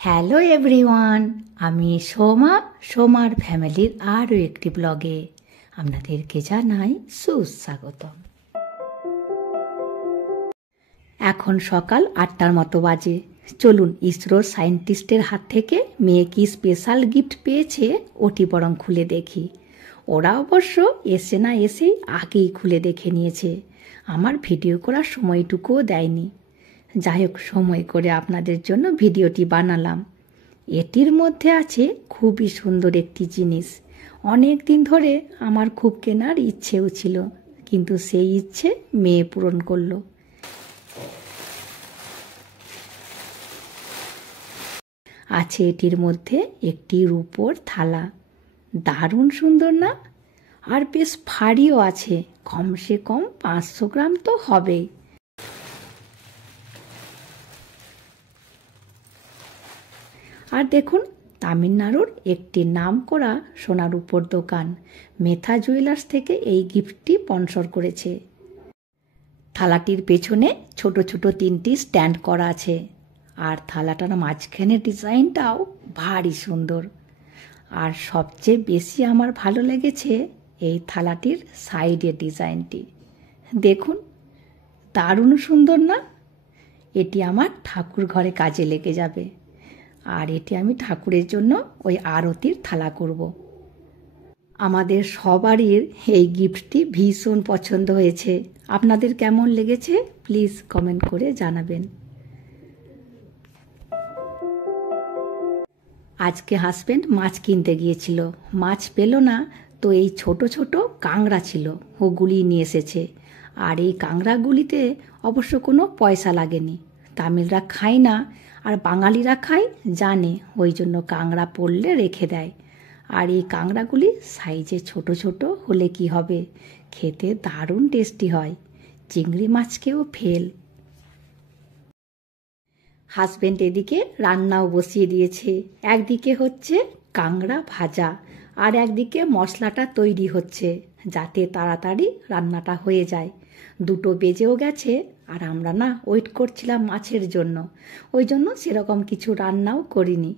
Hello everyone, আমি সোমার ফ্যামিলির আরও একটি ব্লগে আপনাদেরকে জানাই সুস্বাগতম। এখন সকাল 8টার মতো বাজে। চলুন ইসরোর সায়েন্টিস্টের হাত থেকে মেয়ে কি স্পেশাল গিফট পেয়েছে ওটি বরং খুলে দেখি। ওরা অবশ্য এসে না এসেই আগেই খুলে দেখে নিয়েছে, আমার ভিডিও করার সময়টুকুও দেয়নি। যাই হোক, সময় করে আপনাদের জন্য ভিডিওটি বানালাম। এটির মধ্যে আছে খুবই সুন্দর একটি জিনিস। অনেক দিন ধরে আমার খুব কেনার ইচ্ছেও ছিল, কিন্তু সেই ইচ্ছে মেয়ে পূরণ করলো। আছে এটির মধ্যে একটি রূপোর থালা। দারুণ সুন্দর না? আর বেশ ভারীও আছে, কমসে কম 500 গ্রাম তো হবেই। আর দেখুন, তামিলনাড়ুর একটি নামকরা সোনার উপর দোকান মেথা জুয়েলার্স থেকে এই গিফটটি স্পন্সর করেছে। থালাটির পেছনে ছোট ছোট 3টি স্ট্যান্ড করা আছে, আর থালাটার মাঝখানের ডিজাইনটাও ভারী সুন্দর। আর সবচেয়ে বেশি আমার ভালো লেগেছে এই থালাটির সাইডের ডিজাইনটি। দেখুন, দারুণ সুন্দর না? এটি আমার ঠাকুর ঘরে কাজে লেগে যাবে। আর এটি আমি ঠাকুরের জন্য ওই আরতির থালা করব। আমাদের সবারই এই গিফটটি ভীষণ পছন্দ হয়েছে। আপনাদের কেমন লেগেছে প্লিজ কমেন্ট করে জানাবেন। আজকে হাজব্যান্ড মাছ কিনতে গিয়েছিল, মাছ পেল না, তো এই ছোট ছোট কাঁংড়া ছিল, ওগুলি নিয়ে এসেছে। আর এই কাঁংড়াগুলিতে অবশ্য কোনো পয়সা লাগেনি। তামিলরা খায় না, আর বাঙালিরা খায় জানে, ওই জন্য কাঁংড়া পড়লে রেখে দেয়। আর এই কাঁংড়াগুলি সাইজে ছোট ছোট হলে কি হবে, খেতে দারুণ টেস্টি হয়। চিংড়ি মাছকেও ফেল। হাজব্যান্ড এদিকে রান্নাও বসিয়ে দিয়েছে। একদিকে হচ্ছে কাঁংড়া ভাজা, আর একদিকে মশলাটা তৈরি হচ্ছে, যাতে তাড়াতাড়ি রান্নাটা হয়ে যায়। 2টো বেজেও গেছে, আর আমরা না ওয়েট করছিলাম মাছের জন্য, ওই জন্য সেরকম কিছু রান্নাও করিনি।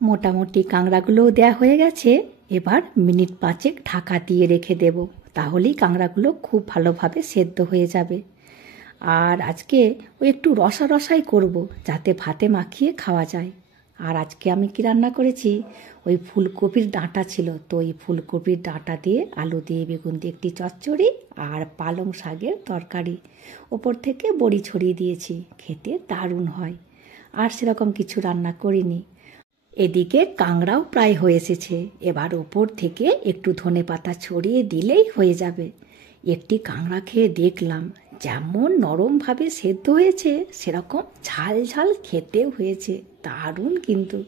মোটামুটি কাঁংড়াগুলোও দেয়া হয়ে গেছে। এবার মিনিট 5 ঢাকা দিয়ে রেখে দেব, তাহলেই কাঁংড়াগুলো খুব ভালোভাবে সেদ্ধ হয়ে যাবে। আর আজকে ওই একটু রসা রসাই করব, যাতে ভাতে মাখিয়ে খাওয়া যায়। আর আজকে আমি কি রান্না করেছি, ওই ফুলকপির ডাঁটা ছিল, তো ওই ফুলকপির ডাঁটা দিয়ে আলু দিয়ে বেগুন দিয়ে একটি চচ্চড়ি, আর পালং শাকের তরকারি, ওপর থেকে বড়ি ছড়িয়ে দিয়েছি, খেতে দারুণ হয়। আর সেরকম কিছু রান্না করিনি। এদিকে কাঁংড়াও প্রায় হয়ে এসেছে, এবার ওপর থেকে একটু ধনেপাতা ছড়িয়ে দিলেই হয়ে যাবে। একটি কাঁংড়া খেয়ে দেখলাম, যেমন নরমভাবে সেদ্ধ হয়েছে সেরকম ঝাল ঝাল খেতেও হয়েছে, দারুণ। কিন্তু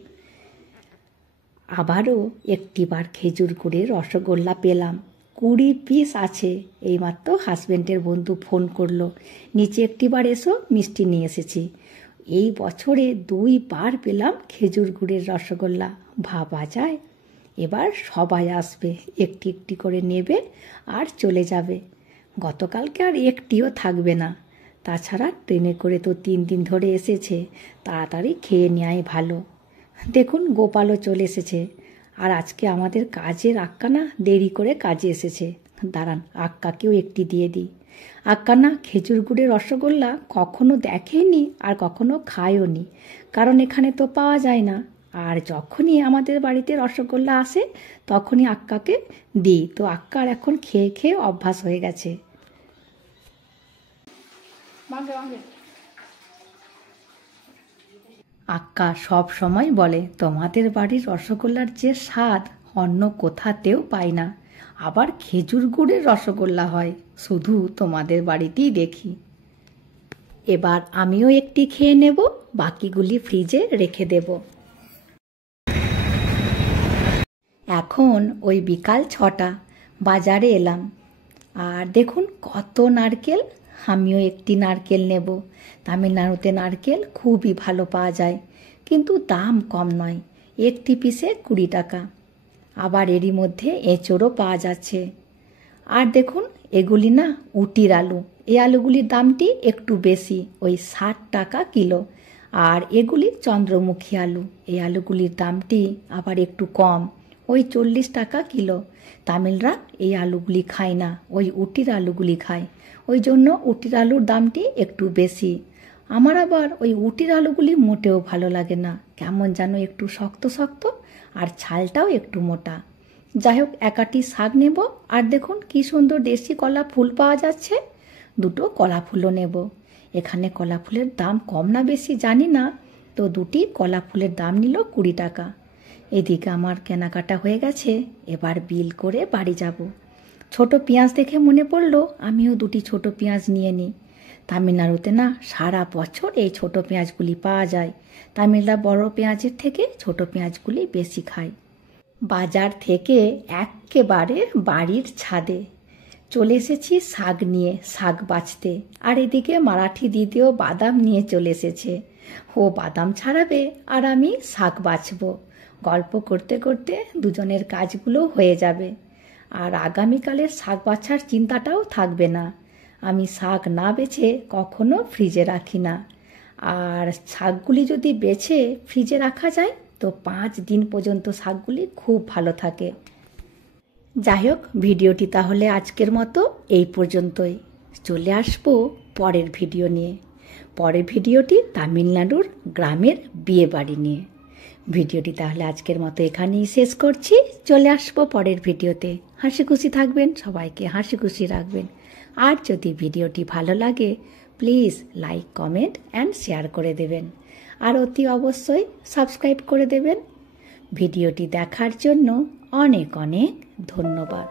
আবারও একটিবার খেজুর গুড়ের রসগোল্লা পেলাম, 20 পিস আছে। এইমাত্র হাজব্যান্ডের বন্ধু ফোন করলো, নিচে একটিবার এসো, মিষ্টি নিয়ে এসেছি। এই বছরে 2 বার পেলাম খেজুর গুড়ের রসগোল্লা, ভাবা যায়। এবার সবাই আসবে, একটি একটি করে নেবে আর চলে যাবে। গতকালকে আর একটিও থাকবে না। তাছাড়া ট্রেনে করে তো 3 দিন ধরে এসেছে, তাড়াতাড়ি খেয়ে নেওয়াই ভালো। দেখুন, গোপালও চলে এসেছে। আর আজকে আমাদের কাজের আক্কা না দেরি করে কাজে এসেছে। দাঁড়ান, আক্কাকেও একটি দিয়ে দিই। আক্কা না খেজুর গুড়ের রসগোল্লা কখনো দেখেনি আর কখনো খায়ও নি, কারণ এখানে তো পাওয়া যায় না। আর যখনই আমাদের বাড়িতে রসগোল্লা আসে তখনই আক্কাকে দিই, তো আক্কার এখন খেয়ে খেয়ে অভ্যাস হয়ে গেছে। আক্কা সব সময় বলে, তোমাদের বাড়ির রসগোল্লার যে স্বাদ অন্য কোথাতেও পাই না। আবার খেজুর গুড়ের রসগোল্লা হয় শুধু তোমাদের বাড়িতেই দেখি। এবার আমিও একটি খেয়ে নেব, বাকিগুলি ফ্রিজে রেখে দেব। এখন ওই বিকাল 6টা, বাজারে এলাম। আর দেখুন কত নারকেল, আমিও একটি নারকেল নেব। তামিলনাড়ুতে নারকেল খুবই ভালো পাওয়া যায়, কিন্তু দাম কম নয়, একটি পিসে 20 টাকা। আবার এরই মধ্যে এঁচোড়ও পাওয়া যাচ্ছে। আর দেখুন এগুলি না উটির আলু, এই আলুগুলির দামটি একটু বেশি, ওই 60 টাকা কিলো। আর এগুলি চন্দ্রমুখী আলু, এই আলুগুলির দামটি আবার একটু কম, ওই 40 টাকা কিলো। তামিলরা এই আলুগুলি খায় না, ওই উটির আলুগুলি খায়, ওই জন্য উটির আলুর দামটি একটু বেশি। আমার আবার ওই উটির আলুগুলি মোটেও ভালো লাগে না, কেমন যেন একটু শক্ত শক্ত, আর ছালটাও একটু মোটা। যাই হোক, একাটি শাক নেব। আর দেখুন কি সুন্দর দেশি কলা ফুল পাওয়া যাচ্ছে, দুটো কলা ফুলও নেব। এখানে কলা ফুলের দাম কম না বেশি জানি না, তো দুটি কলা ফুলের দাম নিল 20 টাকা। এদিকে আমার কেনাকাটা হয়ে গেছে, এবার বিল করে বাড়ি যাব। ছোট পেঁয়াজ দেখে মনে পড়লো আমিও দুটি ছোট পেঁয়াজ নিয়ে নিই। তামিলনাড়ুতে না সারা বছর এই ছোট পেঁয়াজগুলি পাওয়া যায়, তামিলরা বড় পেঁয়াজের থেকে ছোট পেঁয়াজগুলি বেশি খায়। বাজার থেকে একেবারে বাড়ির ছাদে চলে এসেছি শাক নিয়ে, শাক বাছতে। আর এদিকে মারাঠি দিদিও বাদাম নিয়ে চলে এসেছে, ও বাদাম ছাড়াবে আর আমি শাক বাছবো। গল্প করতে করতে দুজনের কাজগুলো হয়ে যাবে, আর আগামীকালের শাক বাছার চিন্তাটাও থাকবে না। আমি শাক না বেছে কখনো ফ্রিজে রাখি না, আর শাকগুলি যদি বেছে ফ্রিজে রাখা যায় তো 5 দিন পর্যন্ত শাকগুলি খুব ভালো থাকে। যাই হোক, ভিডিওটি তাহলে আজকের মতো এই পর্যন্তই। চলে আসবো পরের ভিডিও নিয়ে। পরের ভিডিওটি তামিলনাড়ুর গ্রামের বিয়ে বাড়ি নিয়ে। ভিডিওটি তাহলে আজকের মতো এখানেই শেষ করছি, চলে আসবো পরের ভিডিওতে। হাসি খুশি থাকবেন, সবাইকে হাসি খুশি রাখবেন। আর যদি ভিডিওটি ভালো লাগে please like, comment and share করে দেবেন, আর অতি অবশ্যই সাবস্ক্রাইব করে দেবেন। ভিডিওটি দেখার জন্য অনেক অনেক ধন্যবাদ।